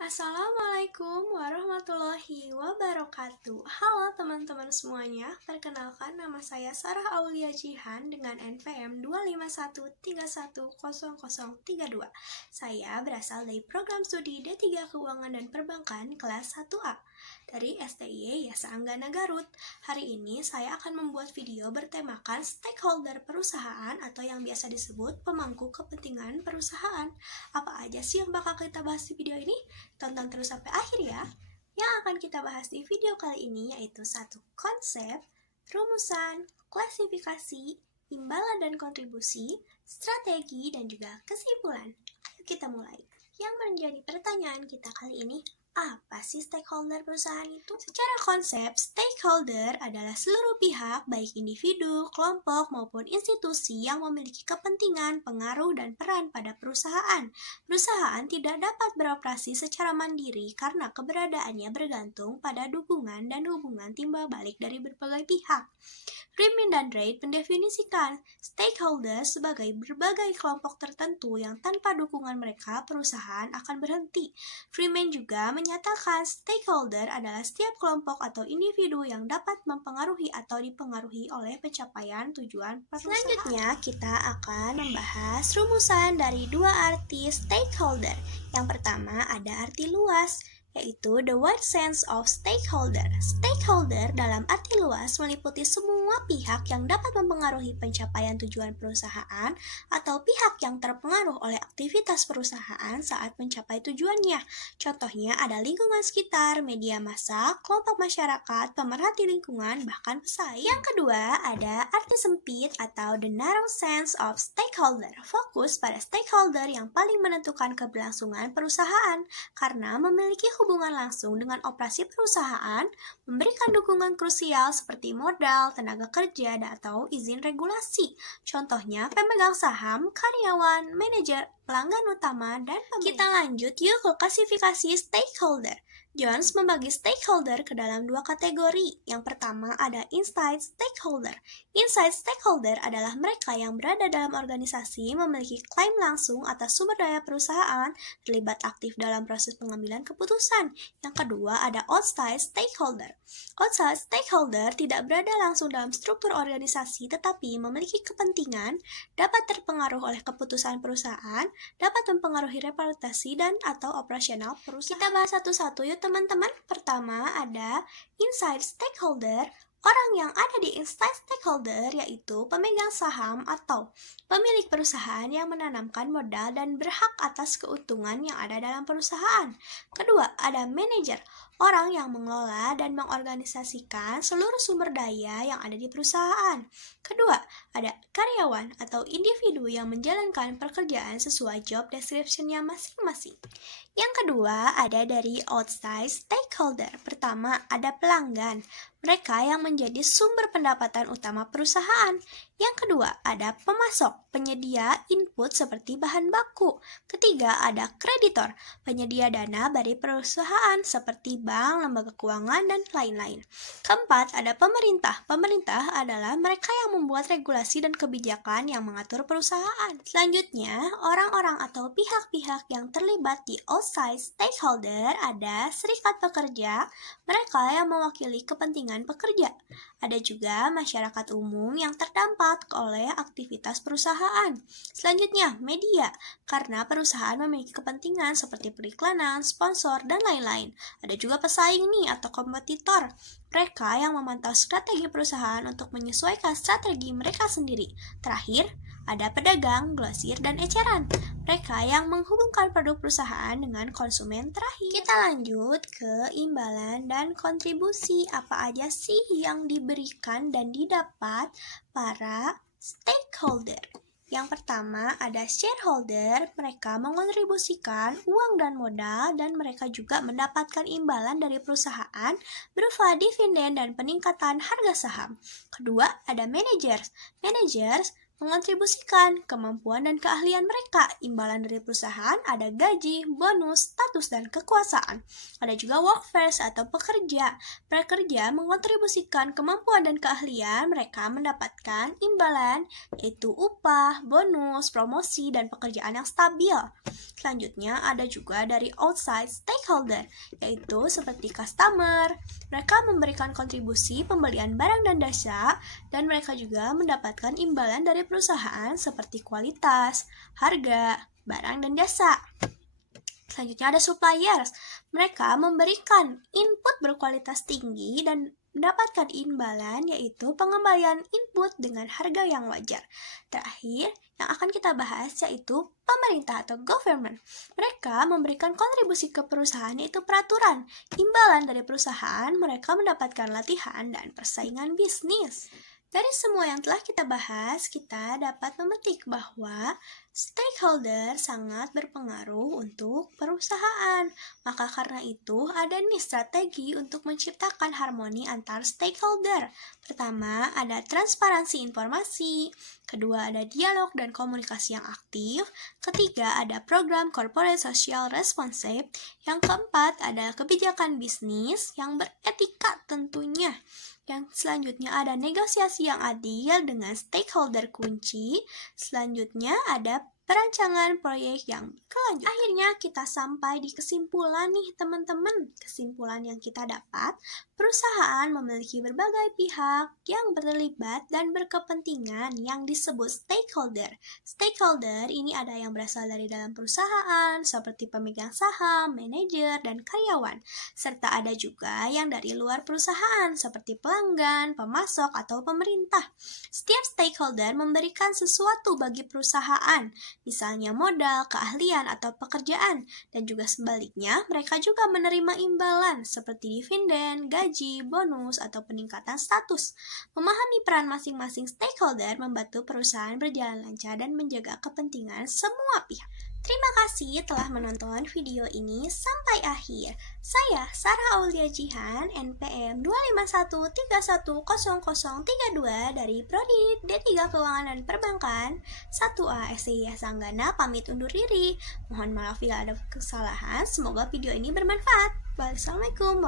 Assalamualaikum warahmatullahi wabarakatuh. Halo teman-teman semuanya, perkenalkan nama saya Sarah Aulia Jihan dengan NPM 251310032. Saya berasal dari program studi D3 Keuangan dan Perbankan kelas 1A dari STIE Yasa Anggana Garut. Hari ini saya akan membuat video bertemakan stakeholder perusahaan atau yang biasa disebut pemangku kepentingan perusahaan. Apa aja sih yang bakal kita bahas di video ini? Tonton terus sampai akhir ya. Yang akan kita bahas di video kali ini yaitu satu konsep, rumusan, klasifikasi, imbalan dan kontribusi, strategi, dan juga kesimpulan. Ayo kita mulai. Yang menjadi pertanyaan kita kali ini, apa sih stakeholder perusahaan itu? Secara konsep, stakeholder adalah seluruh pihak, baik individu, kelompok, maupun institusi yang memiliki kepentingan, pengaruh, dan peran pada perusahaan. Perusahaan tidak dapat beroperasi secara mandiri karena keberadaannya bergantung pada dukungan dan hubungan timbal balik dari berbagai pihak. Freeman dan Reid mendefinisikan stakeholder sebagai berbagai kelompok tertentu yang tanpa dukungan mereka perusahaan akan berhenti. Freeman juga menyatakan stakeholder adalah setiap kelompok atau individu yang dapat mempengaruhi atau dipengaruhi oleh pencapaian tujuan perusahaan. Selanjutnya kita akan membahas rumusan dari dua arti stakeholder. Yang pertama ada arti luas, yaitu the wide sense of stakeholder. Stakeholder dalam arti luas meliputi semua pihak yang dapat mempengaruhi pencapaian tujuan perusahaan atau pihak yang terpengaruh oleh aktivitas perusahaan saat mencapai tujuannya. Contohnya ada lingkungan sekitar, media massa, kelompok masyarakat, pemerhati lingkungan, bahkan pesaing. Yang kedua ada arti sempit atau the narrow sense of stakeholder. Fokus pada stakeholder yang paling menentukan keberlangsungan perusahaan karena memiliki hubungan langsung dengan operasi perusahaan, memberikan dukungan krusial seperti modal, tenaga kerja, atau izin regulasi. Contohnya pemegang saham, karyawan, manajer, pelanggan utama, dan pemerintah. Kita lanjut yuk ke klasifikasi stakeholder. Jones membagi stakeholder ke dalam dua kategori. Yang pertama ada inside stakeholder. Inside stakeholder adalah mereka yang berada dalam organisasi, memiliki klaim langsung atas sumber daya perusahaan, terlibat aktif dalam proses pengambilan keputusan. Yang kedua ada outside stakeholder. Outside stakeholder tidak berada langsung dalam struktur organisasi tetapi memiliki kepentingan, dapat terpengaruh oleh keputusan perusahaan, dapat mempengaruhi reputasi dan atau operasional perusahaan. Kita bahas satu-satu yuk teman-teman. Pertama ada inside stakeholder. Orang yang ada di inside stakeholder yaitu pemegang saham atau pemilik perusahaan yang menanamkan modal dan berhak atas keuntungan yang ada dalam perusahaan. Kedua, ada manajer, orang yang mengelola dan mengorganisasikan seluruh sumber daya yang ada di perusahaan. Kedua, ada karyawan atau individu yang menjalankan pekerjaan sesuai job description-nya masing-masing. Yang kedua, ada dari outside stakeholder. Pertama, ada pelanggan, mereka yang menjadi sumber pendapatan utama perusahaan. Yang kedua, ada pemasok, penyedia input seperti bahan baku. Ketiga, ada kreditor, penyedia dana dari perusahaan seperti bank, lembaga keuangan, dan lain-lain. Keempat, ada pemerintah. Pemerintah adalah mereka yang membuat regulasi dan kebijakan yang mengatur perusahaan. Selanjutnya, orang-orang atau pihak-pihak yang terlibat di outside stakeholder ada serikat pekerja, mereka yang mewakili kepentingan pekerja. Ada juga masyarakat umum yang terdampak oleh aktivitas perusahaan. Selanjutnya, media, karena perusahaan memiliki kepentingan seperti periklanan, sponsor, dan lain-lain. Ada juga pesaing nih atau kompetitor, mereka yang memantau strategi perusahaan untuk menyesuaikan strategi mereka sendiri. Terakhir, ada pedagang, grosir, dan eceran, mereka yang menghubungkan produk perusahaan dengan konsumen terakhir. Kita lanjut ke imbalan dan kontribusi. Apa aja sih yang diberikan dan didapat para stakeholder? Yang pertama ada shareholder, mereka mengontribusikan uang dan modal dan mereka juga mendapatkan imbalan dari perusahaan berupa dividen dan peningkatan harga saham. Kedua ada managers. Managers mengontribusikan kemampuan dan keahlian mereka. Imbalan dari perusahaan ada gaji, bonus, status, dan kekuasaan. Ada juga workforce atau pekerja. Pekerja mengontribusikan kemampuan dan keahlian, mereka mendapatkan imbalan yaitu upah, bonus, promosi, dan pekerjaan yang stabil. Selanjutnya ada juga dari outside stakeholder, yaitu seperti customer. Mereka memberikan kontribusi pembelian barang dan jasa, dan mereka juga mendapatkan imbalan dari perusahaan seperti kualitas, harga, barang, dan jasa. Selanjutnya ada suppliers. Mereka memberikan input berkualitas tinggi dan mendapatkan imbalan yaitu pengembalian input dengan harga yang wajar. Terakhir, yang akan kita bahas yaitu pemerintah atau government. Mereka memberikan kontribusi ke perusahaan yaitu peraturan. Imbalan dari perusahaan, mereka mendapatkan latihan dan persaingan bisnis. Dari semua yang telah kita bahas, kita dapat memetik bahwa stakeholder sangat berpengaruh untuk perusahaan. Maka karena itu, ada nih strategi untuk menciptakan harmoni antar stakeholder. Pertama, ada transparansi informasi. Kedua, ada dialog dan komunikasi yang aktif. Ketiga, ada program corporate social responsive. Yang keempat, ada kebijakan bisnis yang beretika tentunya. Yang selanjutnya ada negosiasi yang adil dengan stakeholder kunci. Selanjutnya ada perancangan proyek yang berkelanjutan. Akhirnya kita sampai di kesimpulan nih teman-teman. Kesimpulan yang kita dapat, perusahaan memiliki berbagai pihak yang terlibat dan berkepentingan yang disebut stakeholder. Stakeholder ini ada yang berasal dari dalam perusahaan seperti pemegang saham, manajer, dan karyawan. Serta ada juga yang dari luar perusahaan seperti pelanggan, pemasok, atau pemerintah. Setiap stakeholder memberikan sesuatu bagi perusahaan, misalnya modal, keahlian, atau pekerjaan. Dan juga sebaliknya, mereka juga menerima imbalan seperti dividen, gaji, bonus, atau peningkatan status. Memahami peran masing-masing stakeholder membantu perusahaan berjalan lancar dan menjaga kepentingan semua pihak. Terima kasih telah menonton video ini sampai akhir. Saya Sarah Aulia Jihan, NPM 251310032 dari Prodi D3 Keuangan dan Perbankan 1A STI Sanggana pamit undur diri. Mohon maaf bila ada kesalahan. Semoga video ini bermanfaat. Wassalamualaikum.